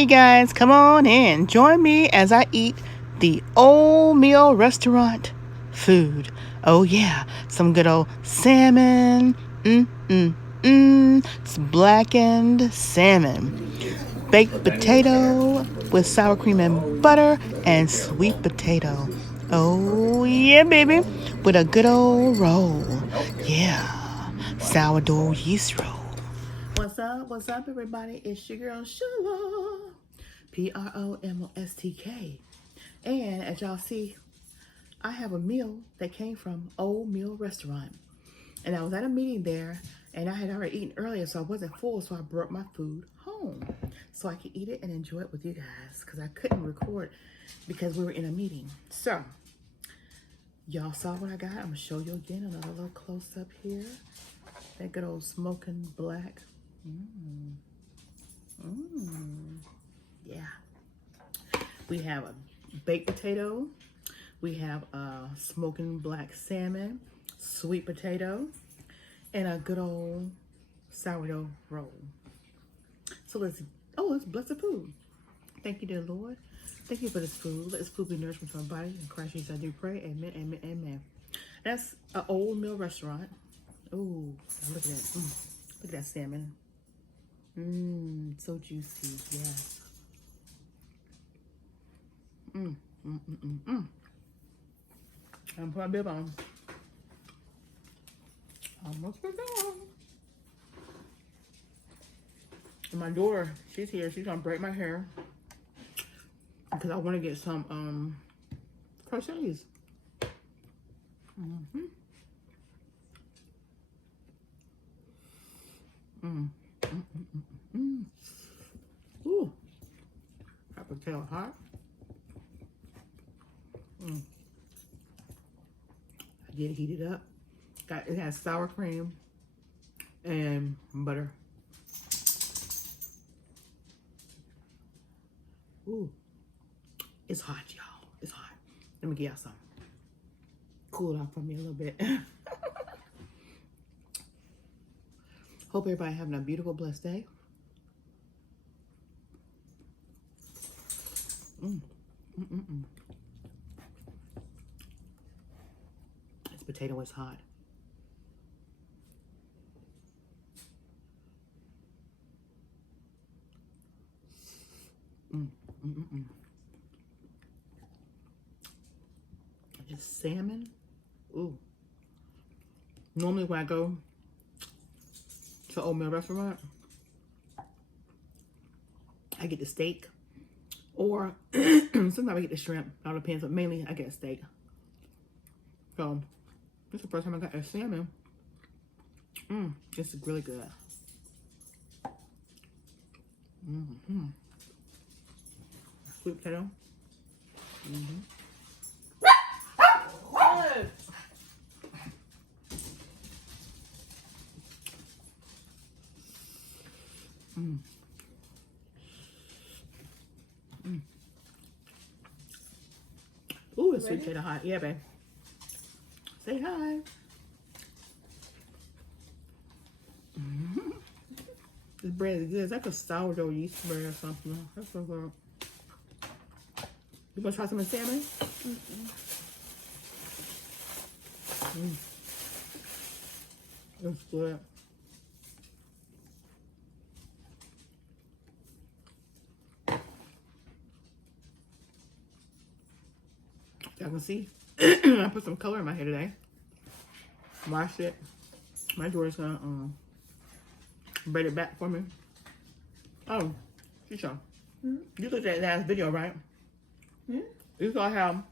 Hey guys, come on in. Join me as I eat the old meal restaurant food. Oh yeah, some good old salmon. It's blackened salmon. Baked potato with sour cream and butter and sweet potato. Oh yeah, baby. With a good old roll. Yeah, sourdough yeast roll. What's up, everybody? It's your girl, Sheila. PromoSTK. And as y'all see, I have a meal that came from Old Meal Restaurant. And I was at a meeting there, and I had already eaten earlier, so I wasn't full, so I brought my food home so I could eat it and enjoy it with you guys, because I couldn't record because we were in a meeting. So, y'all saw what I got. I'm going to show you again, another little close-up here. That good old smoking black. Yeah. We have a baked potato. We have a smoking black salmon, sweet potato, and a good old sourdough roll. So let's bless the food. Thank you, dear Lord. Thank you for this food. Let this food be nourishment to my body. In Christ Jesus, I do pray. Amen, amen, amen. That's an old meal restaurant. Ooh, look at that. Look at that salmon. So juicy. Yeah. I'm putting a bib on. Almost done. And my daughter, she's here. She's gonna braid my hair because I want to get some crochets. Ooh, hot potato hot. I did heat it up. It has sour cream and butter. Ooh, it's hot, y'all. It's hot. Let me get y'all some. Cool it off for me a little bit. Hope everybody having a beautiful, blessed day. This potato is hot. Just salmon. Ooh. Normally when I go to Old Meal Restaurant, I get the steak. Or sometimes I get the shrimp. It all depends, but mainly I get a steak. So this is the first time I got a salmon. This is really good. Sweet potato. Ooh, it's sweet potato hot. Yeah, babe. Say hi. This bread is good. It's like a sourdough yeast bread or something. That's so good. You gonna try some of the salmon? It's good. Y'all can see, I put some color in my hair today. Wash it. My daughter's gonna braid it back for me. Oh, Sheila. You looked at that last video, right? You saw how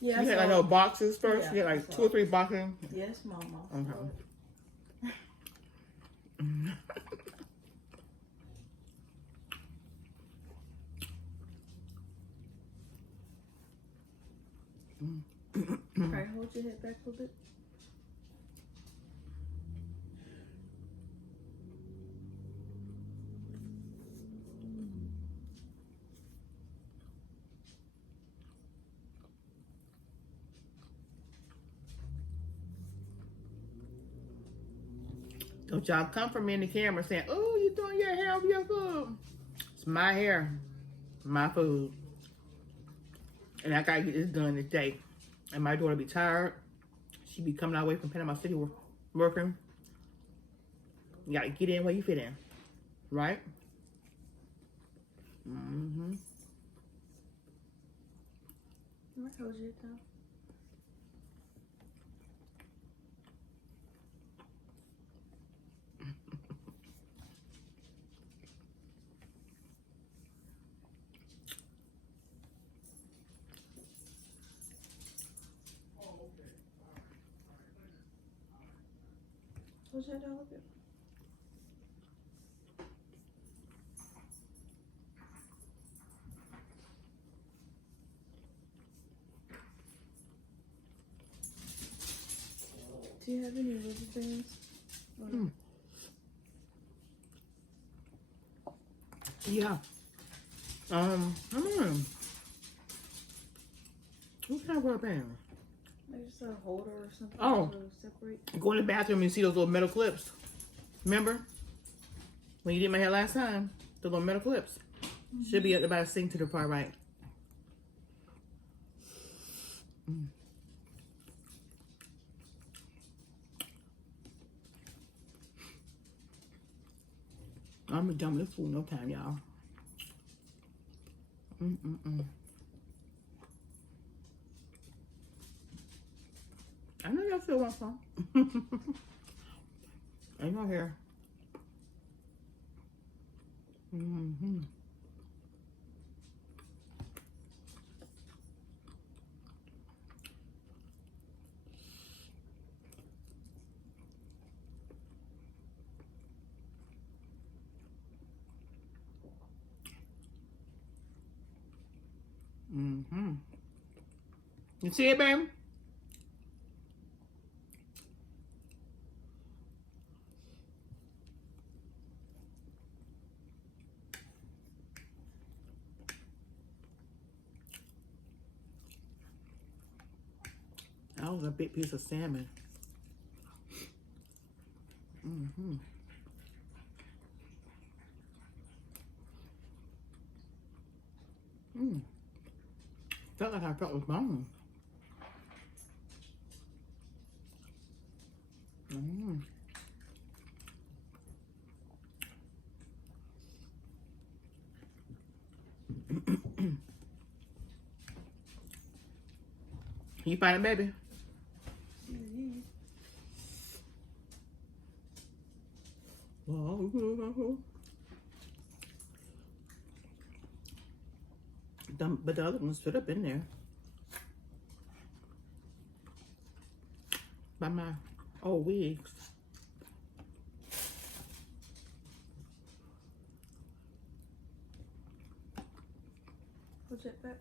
you had like little boxes first? Yeah, you had like 2 or 3 boxes? Yes, Mama. Okay. Okay, hold your head back a little bit. Don't y'all come for me in the camera saying, "Oh, you throwing your hair over your food." It's my hair. my food. And I gotta get this done today. And my daughter be tired. She be coming all the way from Panama City working. You gotta get in where you fit in. Right? Mm-hmm. I told you though. What's that all about? Do you have any rubber bands? Yeah. What kind of rubber band? Like just a holder or something Oh. to separate. Go in the bathroom and see those little metal clips. Remember? When you did my hair last time? The little metal clips. Should be up there by the sink to the far right. I'm gonna dump this food no time, y'all. I know y'all still want some. Ain't no hair. You see it, baby? That was a big piece of salmon. Felt like I felt with bone. You find it, baby? But the other ones fit up in there. By my old wigs. What's it back?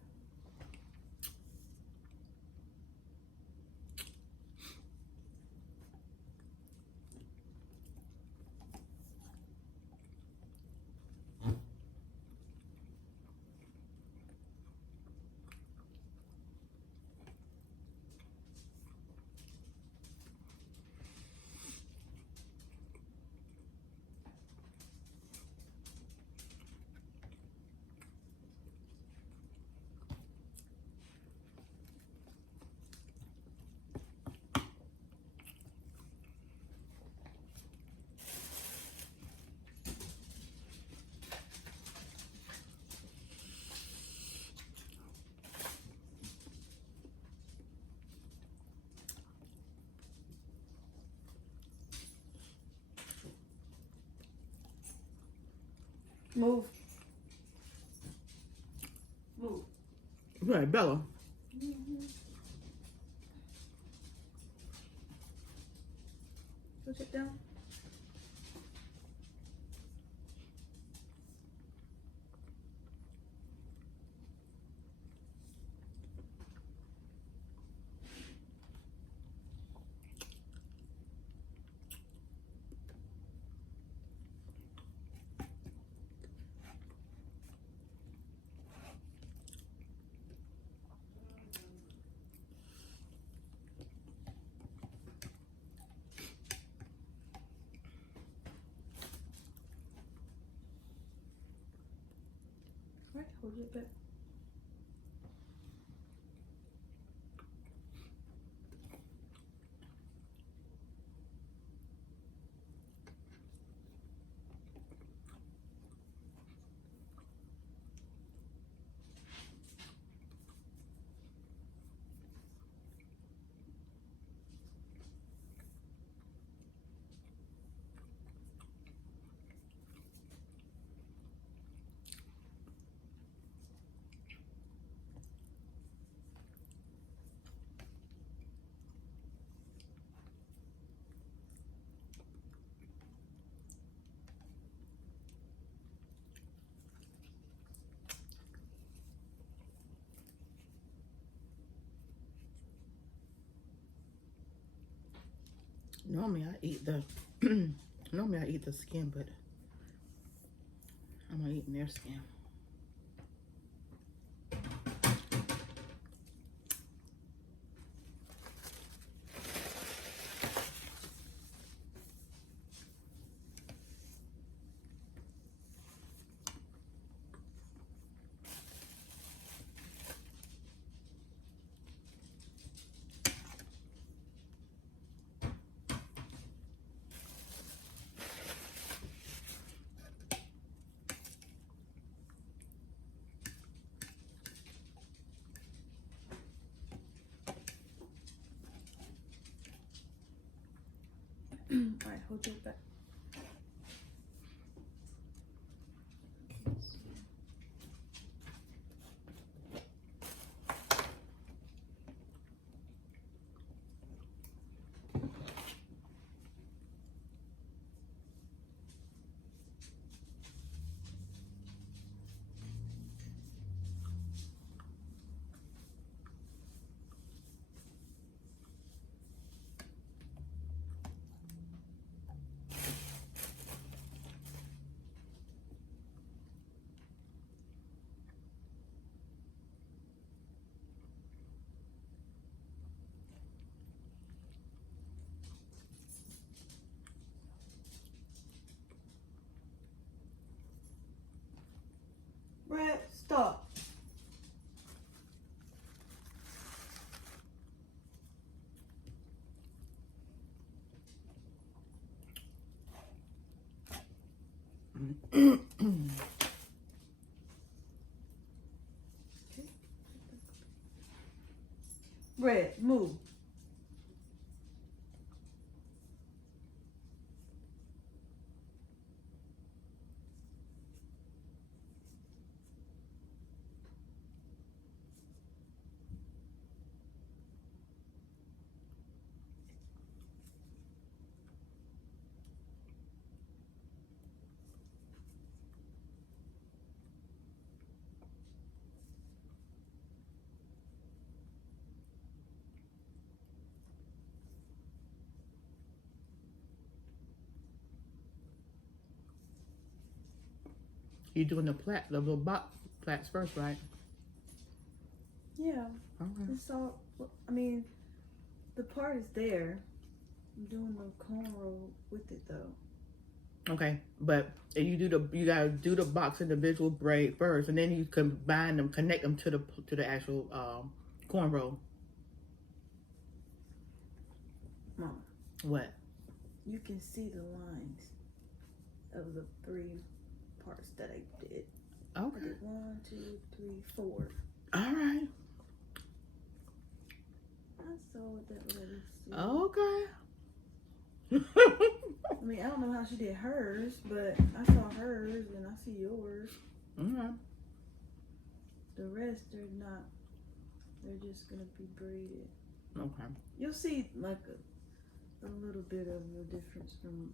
Move. Move. Right, Bella. Push it down. Hold it back. Normally I eat the normally I eat the skin, but I'm not eating their skin. Alright, hold it back. Brett, stop. Brett, move. You're doing the little box plats first, right? Yeah. Okay. It's all, I mean, the part is there. I'm doing the cornrow with it though. Okay, but you gotta do the box individual braid first, and then you combine them, connect them to the actual cornrow. Mom, What? you can see the lines of the 3 parts that I did. I Okay. did 1, 2, 3, 4. All right. I saw that already. Okay. I mean, I don't know how she did hers, but I saw hers and I see yours. Okay. The rest are not. They're just gonna be braided. Okay. You'll see like a little bit of a difference from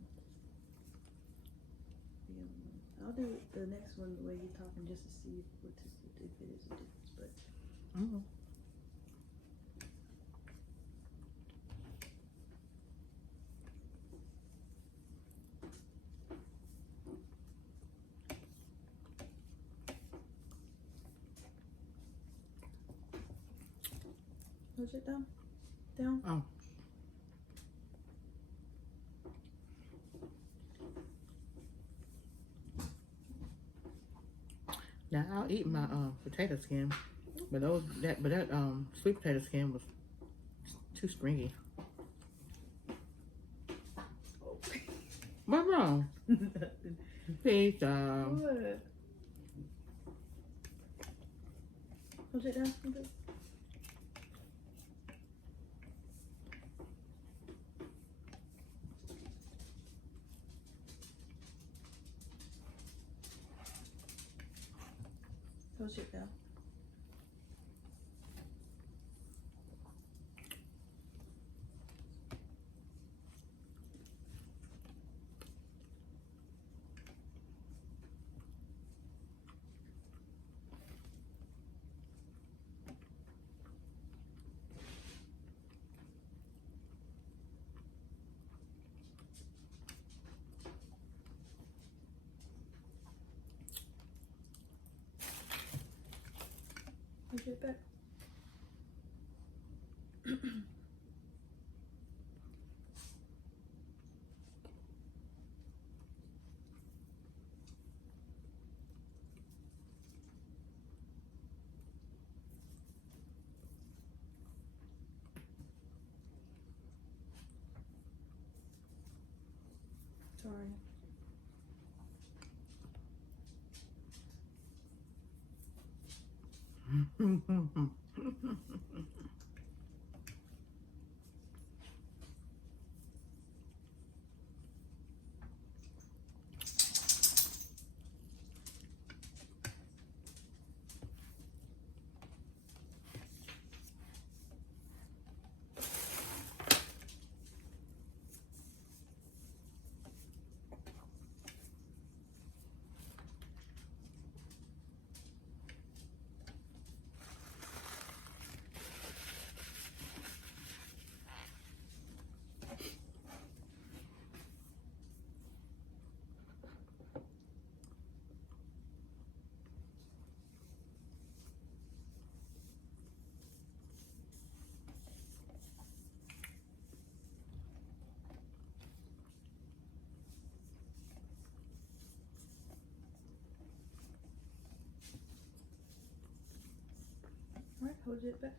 the other one. I'll do the next one the way you're talking just to see if it is a difference. But push it down. Oh. Now I'll eat my potato skin, but that sweet potato skin was too stringy. What's wrong? Pizza. What? Hold it down. Hold it. Hold it down. Hold it back. Sorry. Alright, hold it back.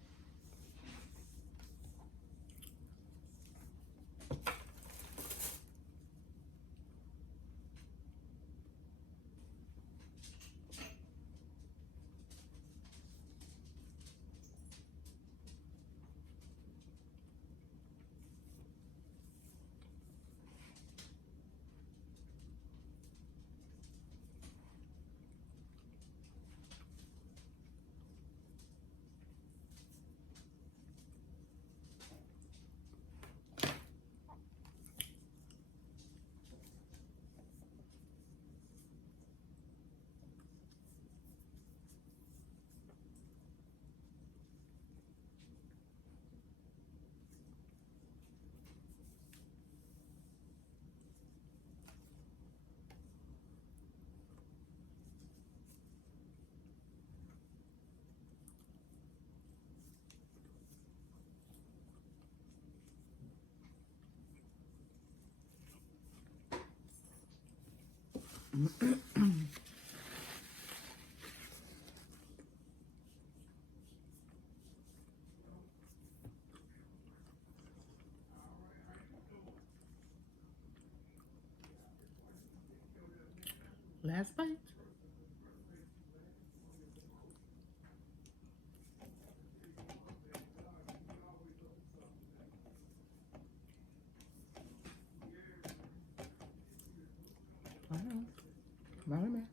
Last bite. I know. Wait a minute.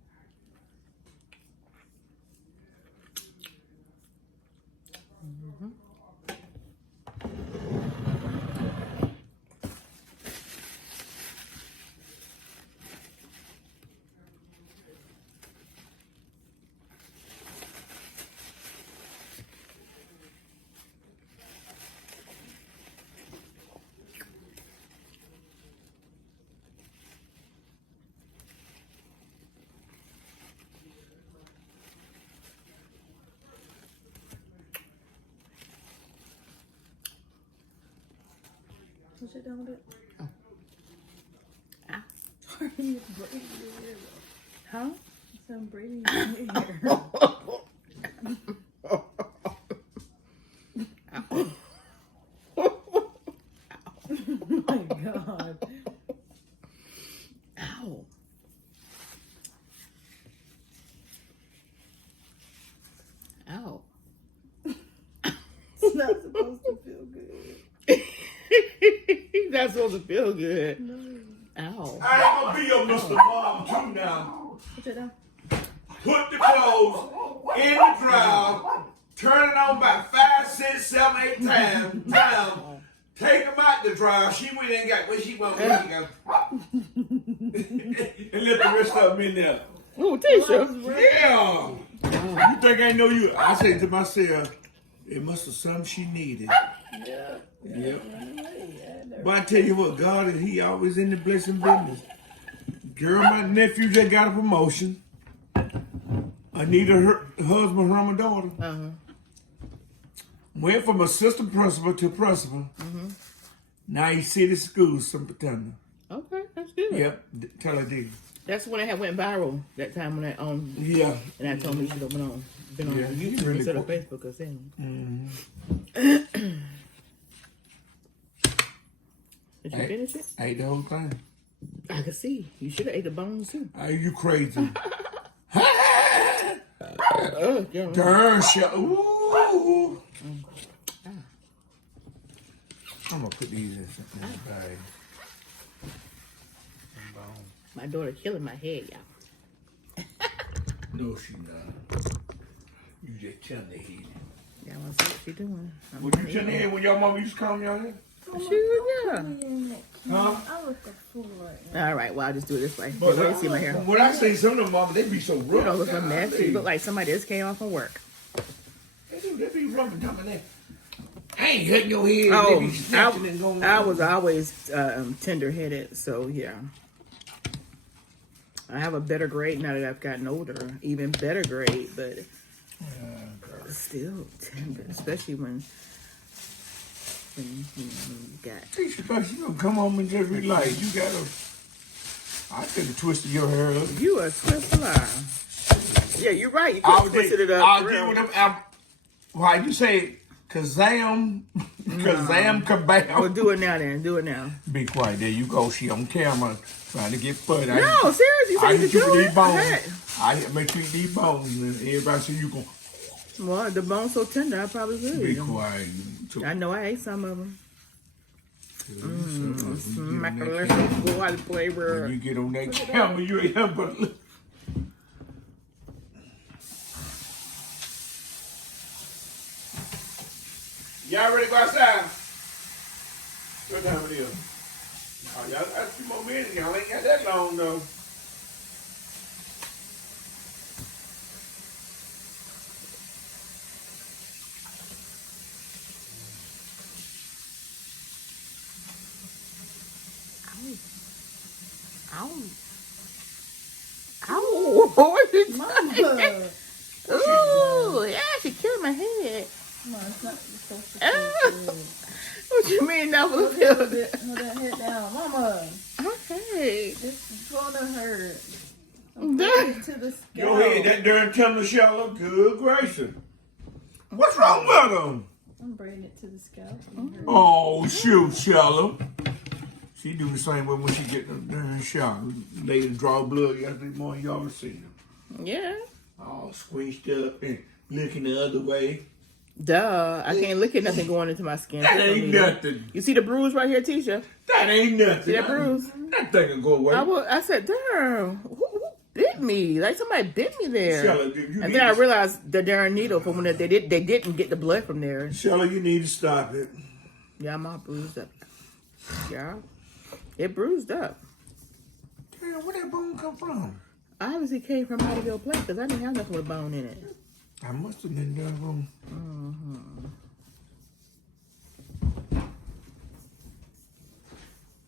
Push it down a bit. Oh. Ah. Sorry, it's breaking your ear. Huh? It's I'm breathing in here. Oh my God. Ow. Ow. It's not supposed to feel good. That's supposed to feel good. No. Ow. I ain't gonna be your Mr. Mom too now. Put it down. Put the clothes in the dryer, turn it on about 5, 6, 7, 8 times. Take them out the dryer. She went and got what she want. What she got. And let the rest of them in there. Ooh, Tisha. Yeah. You think I know you? I said to myself, it must have something she needed. Yeah. Yep. Yeah, But I tell you what, God, he always in the blessing business. Girl, my nephew just got a promotion. Anita, her husband from my daughter. Uh-huh. Went from assistant principal to principal. Mm-hmm. Now he's city school, some pretender. Okay, that's good. Yep, tell her did. That's when I had went viral that time when I Yeah. and I told me she should have been on Yeah, you YouTube really instead of cool. Facebook or something. Mm-hmm. Did you finish it? I ate the whole thing. I could see. You should have ate the bones too. Are you crazy? Yeah. Darn shot. Ooh. I'm gonna put these in the bag. My daughter killing my head, y'all. No, she not. You just telling the head. Y'all want to see what she doing? Would you telling the head when your mama used to come your head? Yeah. Huh? I look a fool right now. All right, well, I'll just do it this way. But Let me see my hair. When I say some of them mama, they be so rough. You don't look so messy. You Golly. look like somebody just came off from work. They be rough and jumping there. I ain't hitting your head. They be Oh, snatching and going. I was always tender-headed, so yeah. I have a better grade now that I've gotten older. Even better grade, but still tender, especially when you got. Teacher, you gonna come home and just relax. You gotta. I could have twisted your hair up. You a twister. Yeah, you're right. You could have twisted it up. I'll for deal real. with them. Why you say Kazam, Kazam, kabam? Well, do it now then. Do it now. Be quiet. There you go. She on camera trying to get footed. No, seriously, you I said you hit could you do with it. these bones. Okay. I hit make you eat these bones, and everybody say you gonna Well, the bone's so tender, I probably be would. quiet. I know I ate some of them. When Macaroni boy flavor. you get on that camera, you ain't have but look. Y'all ready to go outside? What time it is? Oh, y'all got a few more minutes. Y'all ain't got that long though. Ow. Ow. What you Mama. Ooh, yeah, she killed my head. No, it's not supposed to feel good. What you mean that was Hold good? that head down. Mama, Okay. it's gonna hurt. That- I'm bringing it to the scalp. Your head that darn tender Sheila. Good gracious. What's wrong with them? I'm bringing it to the scalp. Oh, shoot, Sheila. She do the same way when she get the darn shot. Lady draw blood yesterday morning. Y'all seen her. Yeah. All squeezed up and looking the other way. Duh. I can't look at nothing going into my skin. That ain't nothing. You see the bruise right here, Tisha? That ain't nothing. See that bruise? That thing will go away. I said, damn, who bit me? Like somebody bit me there. Sheila, you And need then I to- realized the darn needle from when they didn't get the blood from there. Sheila, you need to stop it. Yeah, I'm all bruised up. Yeah. It bruised up. Damn, where that bone come from? Obviously came from out of your plate because I didn't have nothing with bone in it. I must have been done wrong.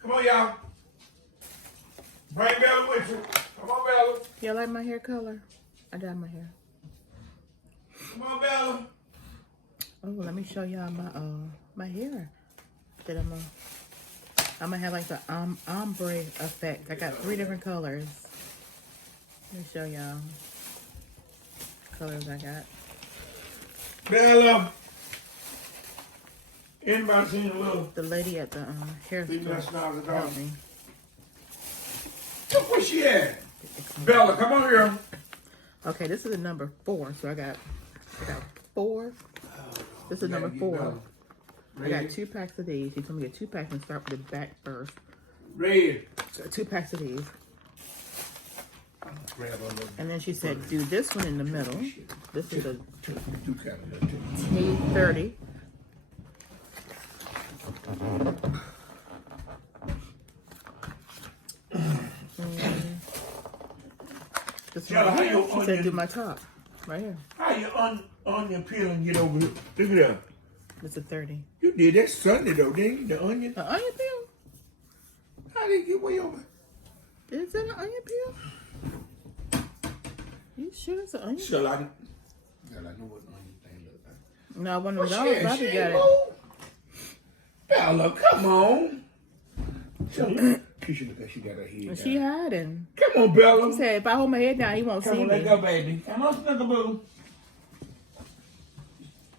Come on, y'all. Bring Bella with you. Come on, Bella. You like my hair color? I dyed my hair. Come on, Bella. Oh, let me show y'all my hair that I'm gonna have like the ombre effect. I got 3 different colors. Let me show y'all. colors I got. Bella. Anybody seen the little? The lady at the hair Female store smiles at helped all. me. Look where she at. Bella, come on here. Okay, this is a number 4, so I got 4. This is number 4. I got 2 packs of these. She told me to get 2 packs and start with the back first. Red. So 2 packs of these. Grab a little. And then she said, do this one in the middle. This is a Do kind of that too. T30. This Sheila, one, how your she said, onion- do my top. Right here. How you onion peel and get over here? Look at that. It's a 30. You did that Sunday though, didn't you? The onion. An onion peel? How did you get way over? Is that an onion peel? You sure it's an onion peel? Sheila, I know what onion thing look like. No, one of What's those. she I probably got it. moved? Bella, come on. Sheila, Keisha, look how she got her head down. She hiding. Come on, Bella. She said, if I hold my head down, he won't Come see on, let's me. go, baby. Come on, Snuggaboo.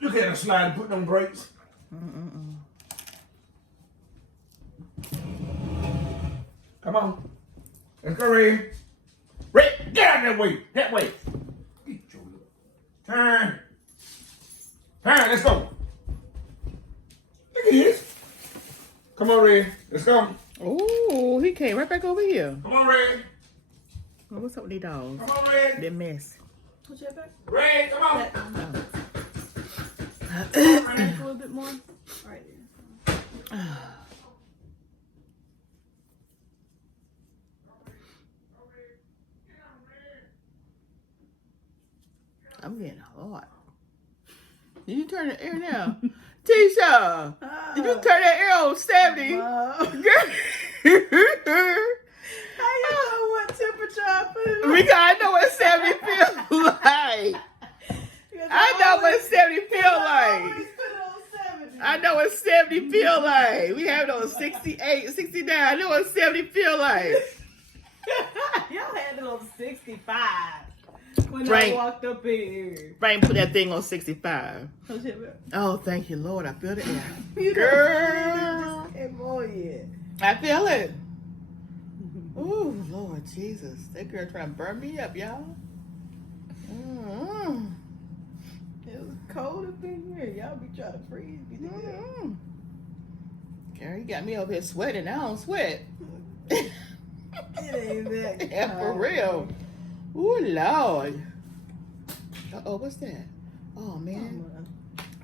Look at her slide and put them brakes. Come on. Let's go, Red. Red, get out that way. That way. Get your look. Turn. Turn, let's go. Look at this. Come on, Red. Let's go. Oh, he came right back over here. Come on, Red. Well, what's up with these dogs? Come on, Red. They mess. What's that back? Red, come on. That, Oh. run that a little bit more. Right there. I'm getting hot. Did you turn the air now? Tisha! Did you turn that air on 70? How you know what temperature I put it on? Because I know what 70 feels like. Because I know what 70 feel I like. always put it on 70. I know what 70 feel like. We have it on 68, 69. I know what 70 feel like. Y'all had it on 65 when Frank. I walked up in here. Frank put that thing on 65. Oh, shit, man. Oh, thank you, Lord. I feel the air. You Girl. just came on yet. I feel it. Ooh, Lord Jesus. That girl trying to burn me up, y'all. Mm-hmm. It was cold up in here. Y'all be trying to freeze me to death. Mm-hmm. Girl, you got me over here sweating. I don't sweat. It ain't that Yeah, for cold. real. Ooh, Lord. Uh-oh, what's that? Oh, man.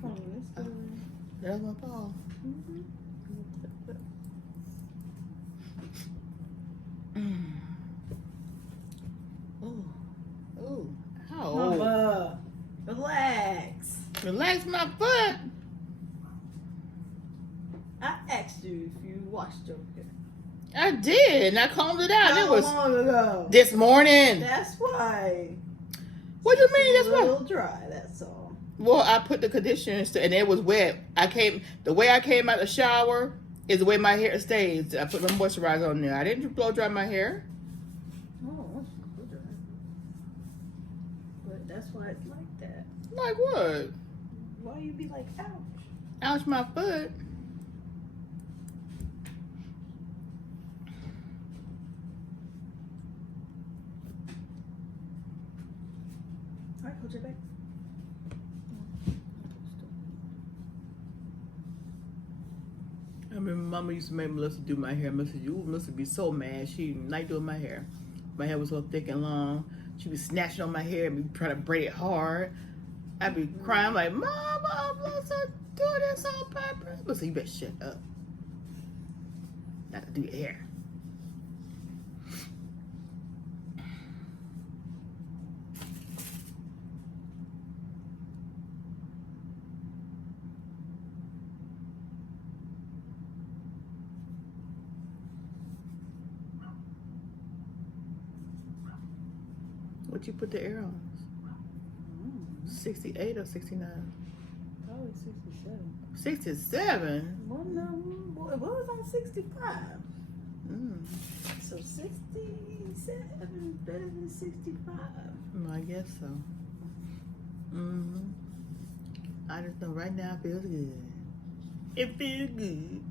Come on, let's go. That was my ball. Mm. Ooh. Ooh. Ow. Mama, relax. Relax my foot. I asked you if you washed your hair. I did. And I combed it out. How It was long ago? this morning. That's why. What do you mean It's this a morning? little dry, that's all. Well, I put the conditioner and it was wet. The way I came out the shower is the way my hair stays. I put my moisturizer on there. I didn't blow dry my hair. Oh, that's a little dry. But that's why it's like that. Like what? Why you be like, ouch? Ouch my foot. All right, hold your back. I remember Mama used to make Melissa do my hair. Melissa would be so mad. She didn't like doing my hair. My hair was so thick and long. She'd be snatching on my hair and be trying to braid it hard. I'd be crying like, Mama, Melissa, do this on purpose. Melissa, you better shut up. Not to do your hair. What you put the air on? 68 or 69? Probably 67. 67? Well, no, boy, it was on 65. Mm. So 67 is better than 65. I guess so. Mm-hmm. I just know right now it feels good. It feels good.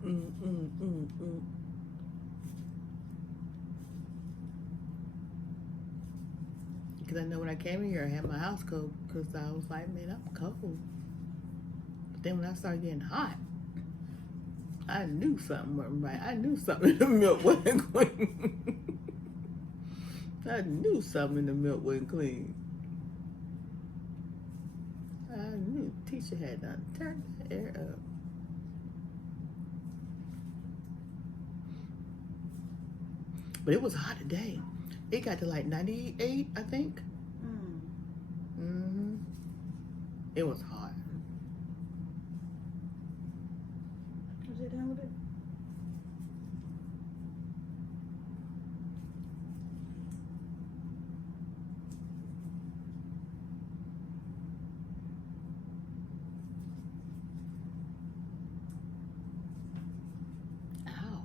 Because I know when I came in here, I had my house coat because I was like, man, I'm cold. But then when I started getting hot, I knew something wasn't right. I knew something in the milk wasn't clean. I knew something in the milk wasn't clean. I knew the teacher had done turned the air up. But it was hot today. It got to like 98, I think. Mm-hmm. It was hot. Was it done with it? Ow.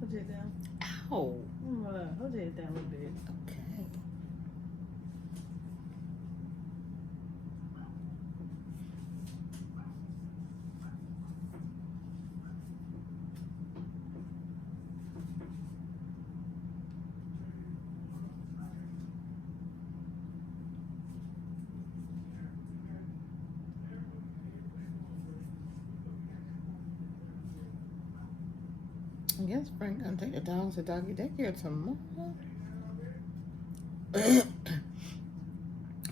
Hold it down. Ow. Hold it down a little bit. Okay. I guess Frank gonna take the dogs to doggy daycare tomorrow.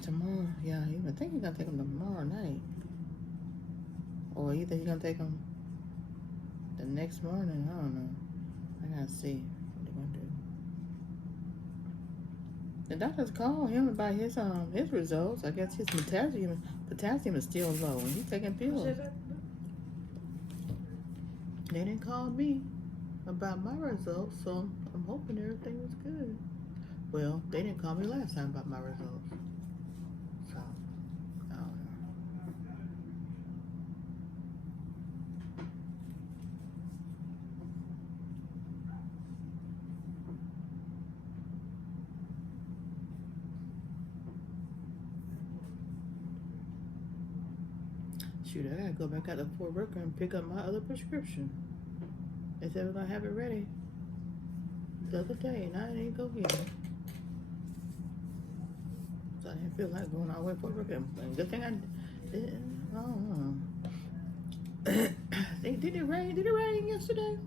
Tomorrow, yeah. I think he's gonna take them tomorrow night, or either he's gonna take them the next morning. I don't know. I gotta see what they're gonna do. The doctors called him about his results. I guess his potassium is still low, and he's taking pills. They didn't call me about my results, so I'm hoping everything was good. Well, they didn't call me last time about my results, so I don't know. Shoot, I gotta go back out to Fort Worker and pick up my other prescription. They said we're gonna have it ready the other day, and I didn't go get it. So I didn't feel like going all the way to Fort Worker. And good thing I didn't. I don't know. Did it rain? Did it rain yesterday?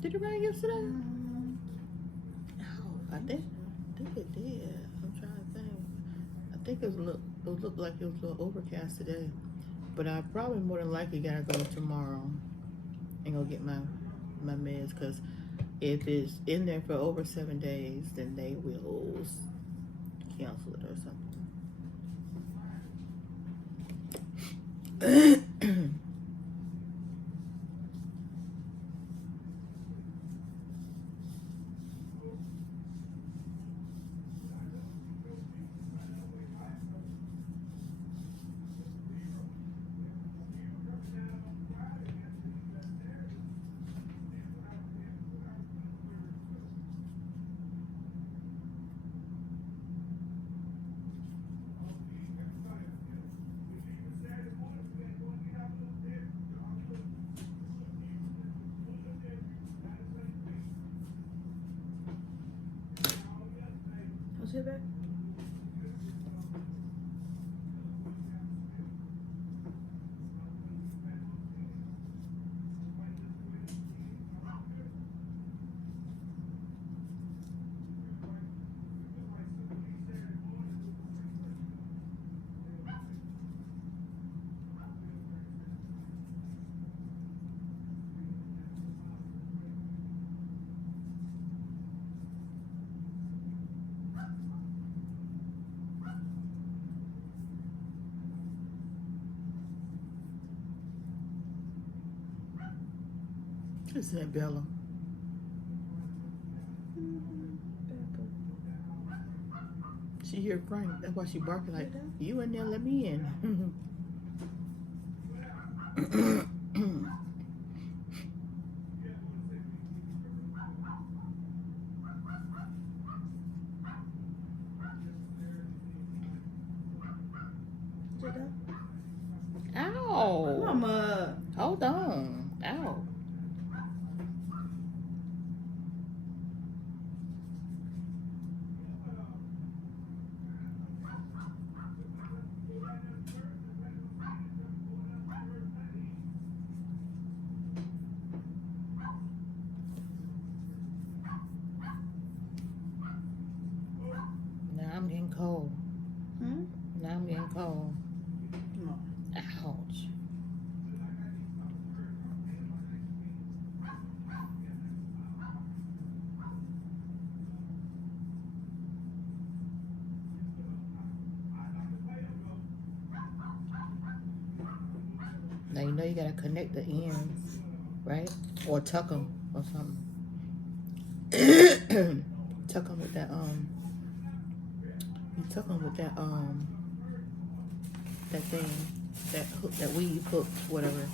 Did it rain yesterday? No, I think it did. I'm trying to think. I think it looked like it was a little overcast today. But I probably more than likely gotta go tomorrow and go get my meds, because if it's in there for over 7 days, then they will cancel it or something. What's it back? Isn't it Bella? She hear Frank. That's why she barking like, you in there, let me in. it up. Ow. Mama. Hold on. Ow. Now I'm getting cold. Now I'm getting cold. No. Ouch. Now you know you gotta connect the ends, right? Or tuck them or something. Tuck them with that You tuck them with that that thing, that hook, that weave hook, whatever.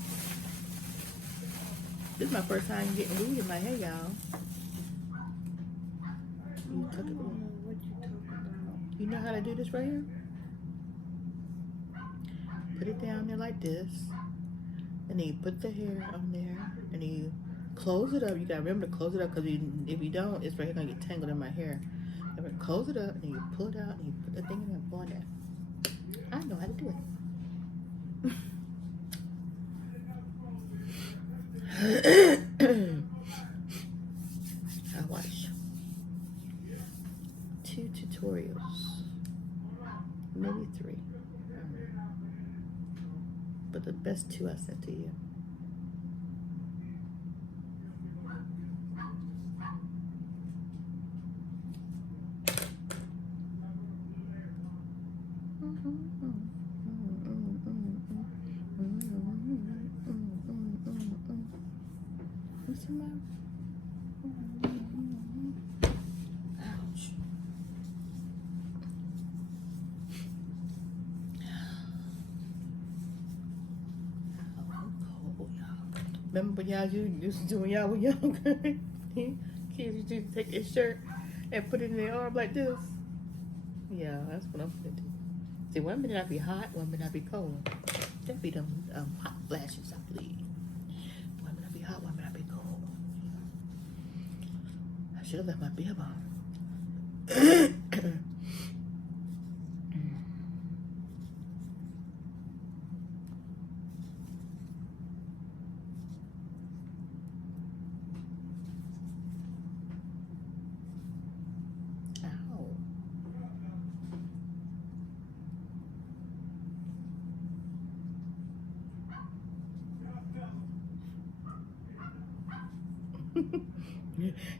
This is my first time getting weave in my hair, y'all. You I tuck don't it. know what you talking about. You know how to do this right here? Put it down there like this. And then you put the hair on there. And then you close it up. You gotta remember to close it up because if you don't, it's right here gonna get tangled in my hair. Remember, close it up and then you pull it out and you put the thing in there and blow it out. I know how to do it. I watched 2 tutorials, maybe 3. But the best 2 I sent to you. What's the matter? Ouch. Remember when y'all used to do when y'all were younger? Kids used to take their shirt and put it in their arm like this. Yeah, that's what I'm gonna do. See, one minute I be hot, one minute I be cold. That be them hot flashes, I believe. One minute I be hot, one minute I be cold. I should have left my bib on.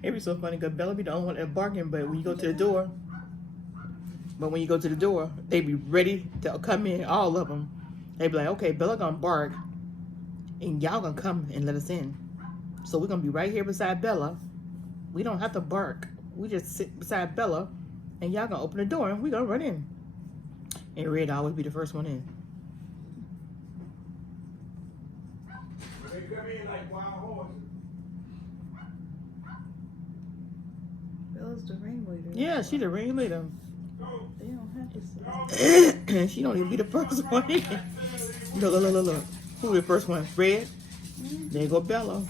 It be so funny because Bella be the only one that barking, but when you go to the door, they be ready to come in, all of them. They be like, okay, Bella gonna bark, and y'all gonna come and let us in. So we're gonna be right here beside Bella. We don't have to bark. We just sit beside Bella, and y'all gonna open the door, and we gonna run in. And Red always be the first one in. They come in like wild horses. Bella's the ringleader. Yeah, she the ringleader. They don't have to say. She don't even be the first one in. Look. Who the first one? Red? There you go, Bella.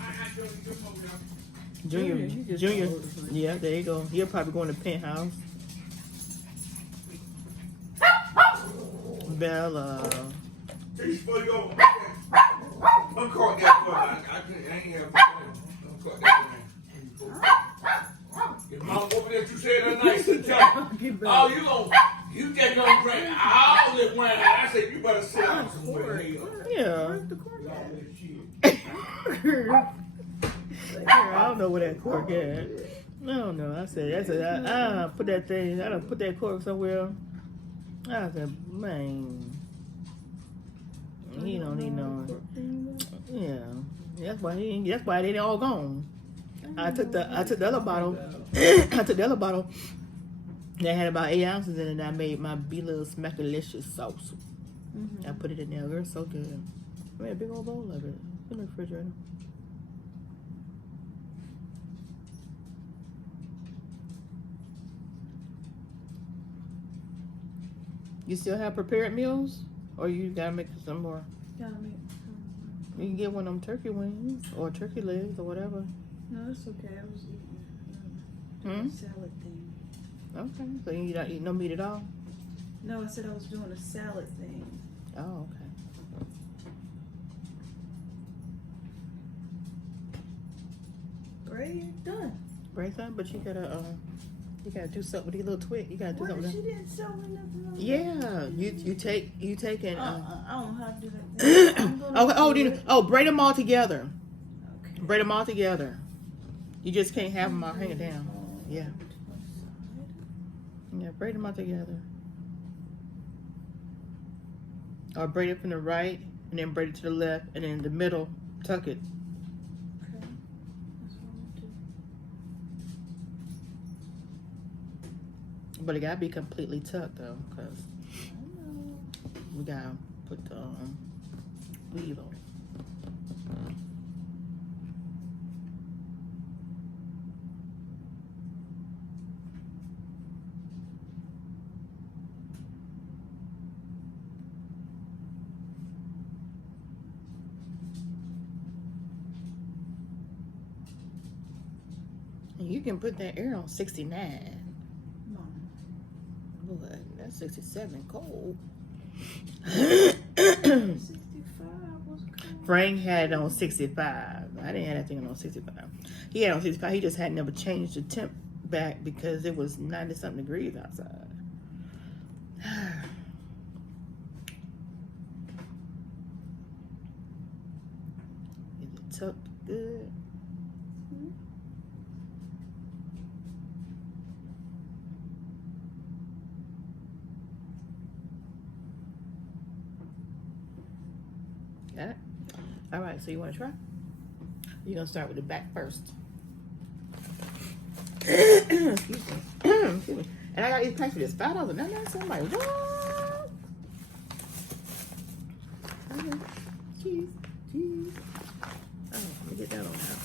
Junior. Yeah, there you go. He'll probably go in the penthouse. Bella. Uncork that for I ain't have uncork that for me. If mom open that you said that nice to tell. Oh, you just gonna drink all this wine. I said you better sit down somewhere. Yeah. Where's the cork I don't know where that cork at. I don't know. I put that thing. I done put that cork somewhere. I said, man, he don't need no. Yeah, that's why they all gone. I took the other bottle. I took the other bottle. That had about 8 ounces in it. And I made my B-Little Smackalicious sauce. I put it in there. It's so good. I made a big old bowl of it. It's in the refrigerator. You still have prepared meals? Or you gotta make some more. Gotta make. You can get one of them turkey wings or turkey legs or whatever. No, it's okay. I was eating a salad thing. Okay. So you don't eat no meat at all? No, I said I was doing a salad thing. Oh, okay. Great, done. Great time, but you gotta do something with these little twig. You gotta do What? something. She didn't show me nothing on Yeah, you take and. I don't know how to do that thing. I'm gonna do it. Braid them all together. Okay. Braid them all together. You just can't have them all hanging down. Yeah. Yeah, braid them all together. Or braid it from the right, and then braid it to the left, and then in the middle, tuck it. Okay. That's what I'm gonna do. But it gotta be completely tucked though, because I know. we gotta put the weave on it. And you can put that air on 69. Mom. Look, that's 67 cold. 65 was cool. Frank had it on 65. I didn't have that thing on 65. He had it on 65. He just had never changed the temp back because it was 90 something degrees outside. Is it tucked good? Got it? All right, so you want to try? You're going to start with the back first. Excuse me. Excuse me. And I got these packs for this $5.99. So I'm like, what? Okay. Cheese. Cheese. Oh, let me get that on now.